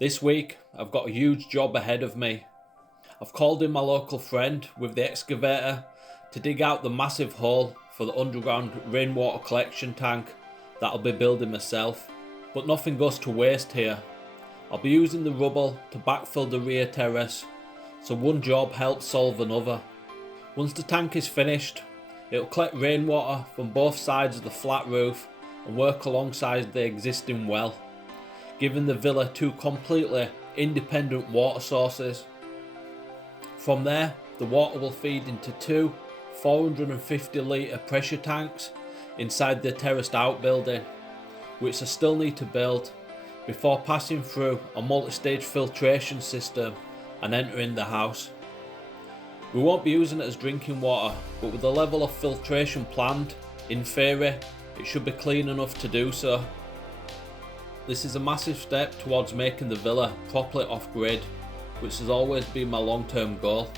This week, I've got a huge job ahead of me. I've called in my local friend with the excavator to dig out the massive hole for the underground rainwater collection tank that I'll be building myself. But nothing goes to waste here. I'll be using the rubble to backfill the rear terrace, so one job helps solve another. Once the tank is finished, it'll collect rainwater from both sides of the flat roof and work alongside the existing well, giving the villa two completely independent water sources. From there, the water will feed into two 450 litre pressure tanks inside the terraced outbuilding, which I still need to build before passing through a multi-stage filtration system and entering the house. We won't be using it as drinking water, but with the level of filtration planned, in theory, it should be clean enough to do so. This is a massive step towards making the villa properly off-grid, which has always been my long-term goal.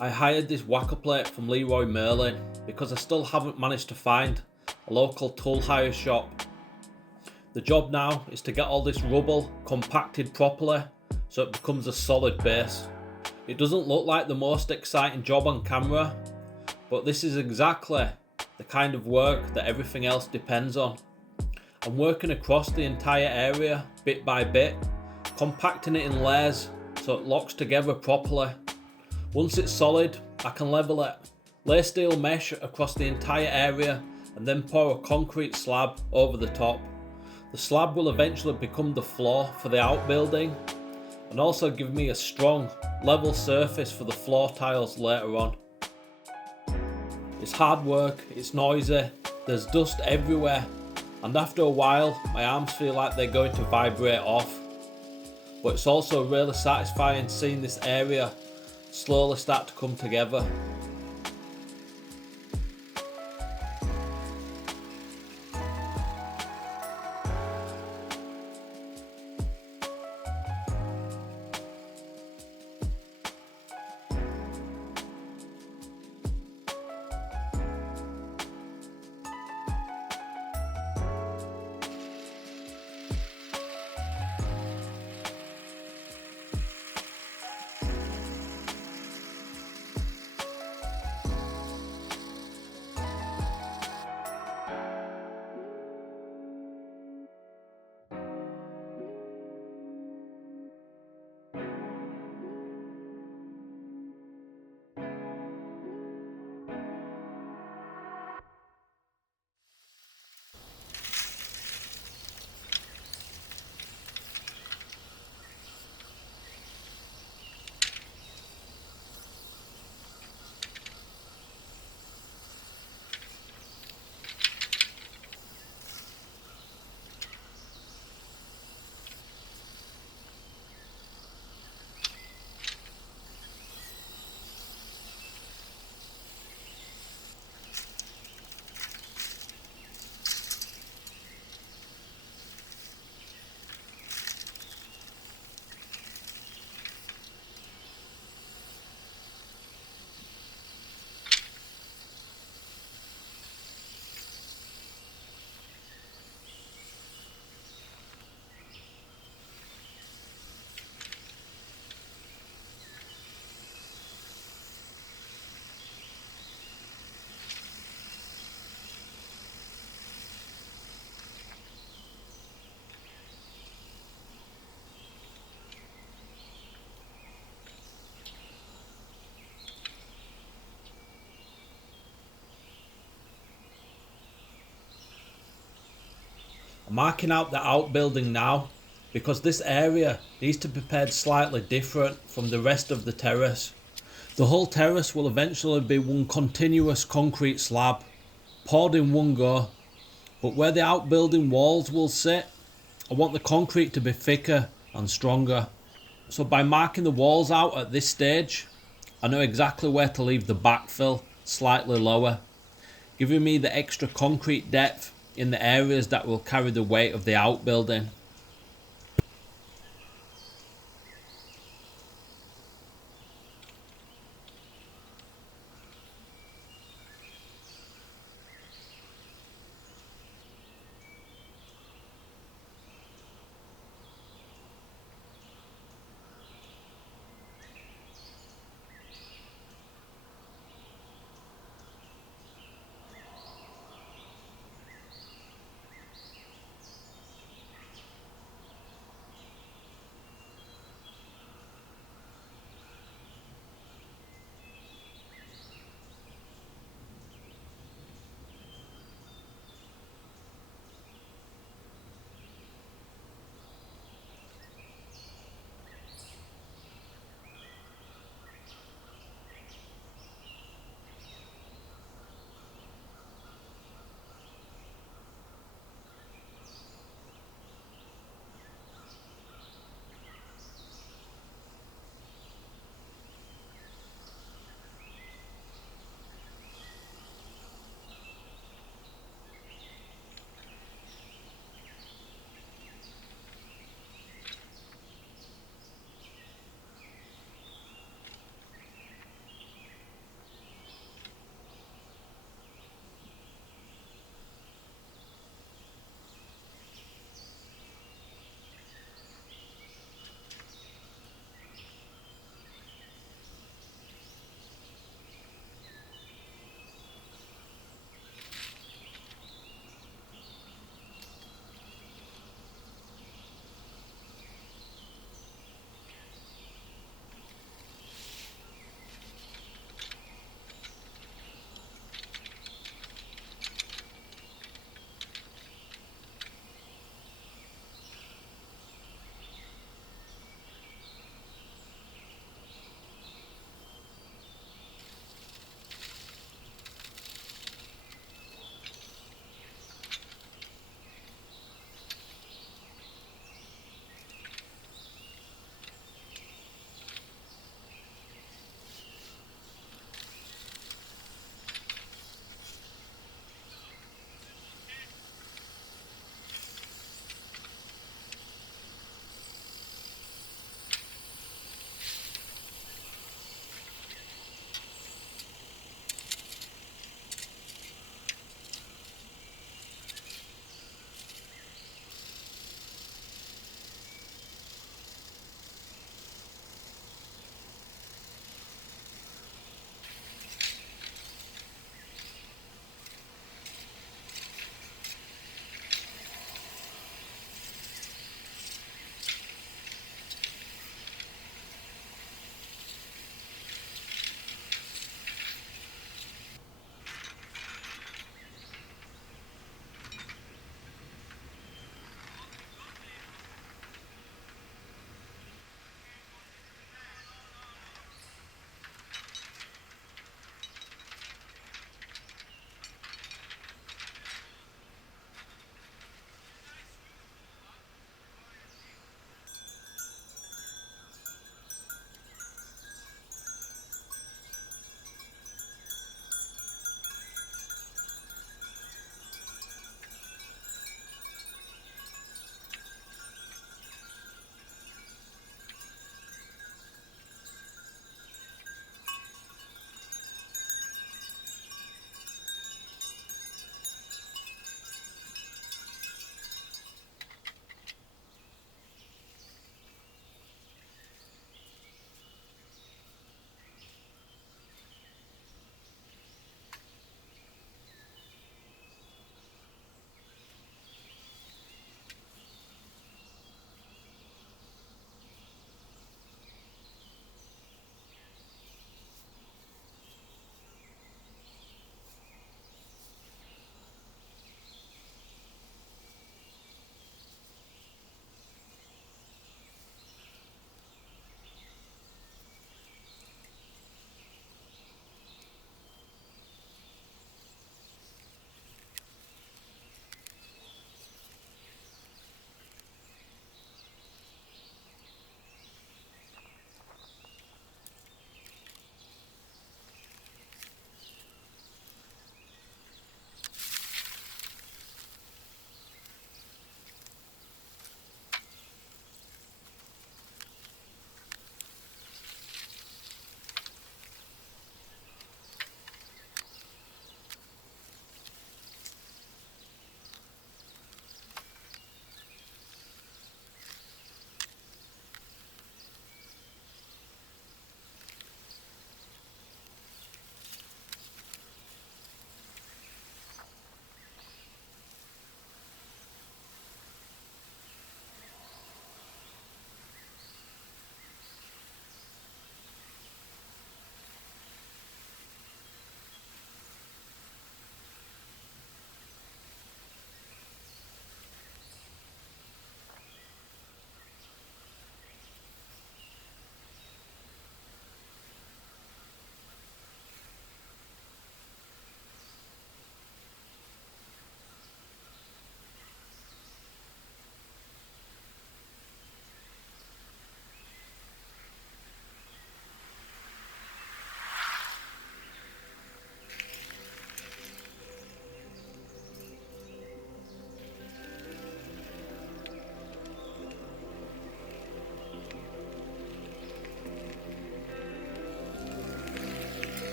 I hired this whacker plate from Leroy Merlin because I still haven't managed to find a local tool hire shop. The job now is to get all this rubble compacted properly so it becomes a solid base. It doesn't look like the most exciting job on camera, but this is exactly the kind of work that everything else depends on. I'm working across the entire area bit by bit, compacting it in layers so it locks together properly. Once it's solid, I can level it, lay steel mesh across the entire area and then pour a concrete slab over the top. The slab will eventually become the floor for the outbuilding, and also give me a strong, level surface for the floor tiles later on. It's hard work, it's noisy, there's dust everywhere, and after a while my arms feel like they're going to vibrate off. But it's also really satisfying seeing this area slowly start to come together. I'm marking out the outbuilding now because this area needs to be prepared slightly different from the rest of the terrace. The whole terrace will eventually be one continuous concrete slab, poured in one go, but where the outbuilding walls will sit, I want the concrete to be thicker and stronger. So by marking the walls out at this stage, I know exactly where to leave the backfill slightly lower, giving me the extra concrete depth in the areas that will carry the weight of the outbuilding.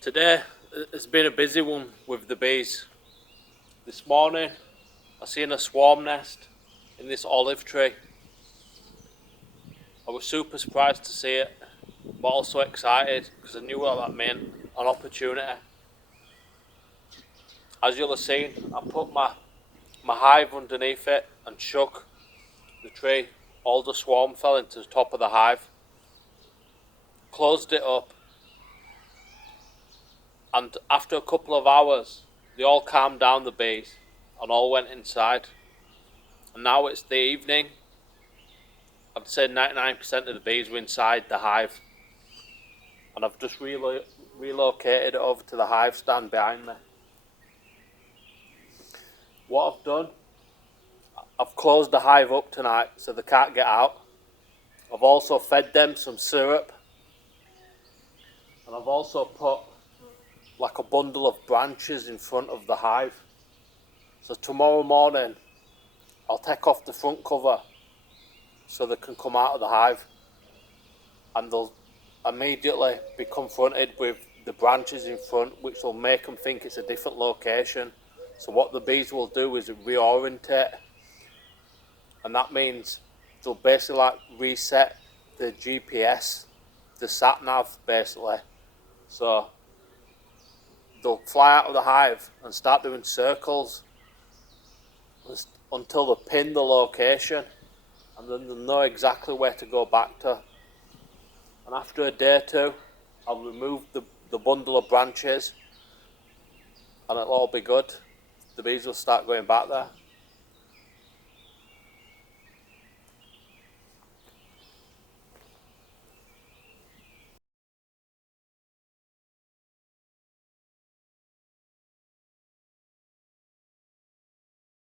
Today has been a busy one with the bees. This morning I seen a swarm nest in this olive tree. I was super surprised to see it, but also excited because I knew what that meant, an opportunity. As you'll have seen, I put my hive underneath it and shook the tree. All the swarm fell into the top of the hive. Closed it up, and after a couple of hours they all calmed down, the bees, and all went inside. And now it's the evening. I'd say 99% of the bees were inside the hive, and I've just relocated it over to the hive stand behind me. What I've done, I've closed the hive up tonight so they can't get out. I've also fed them some syrup, and I've also put like a bundle of branches in front of the hive. So tomorrow morning I'll take off the front cover so they can come out of the hive, and they'll immediately be confronted with the branches in front, which will make them think it's a different location. So what the bees will do is reorientate, and that means they'll basically like reset the GPS, the sat nav basically. So they'll fly out of the hive and start doing circles until they pin the location, and then they'll know exactly where to go back to. And after a day or two, I'll remove the bundle of branches, and it'll all be good. The bees will start going back there.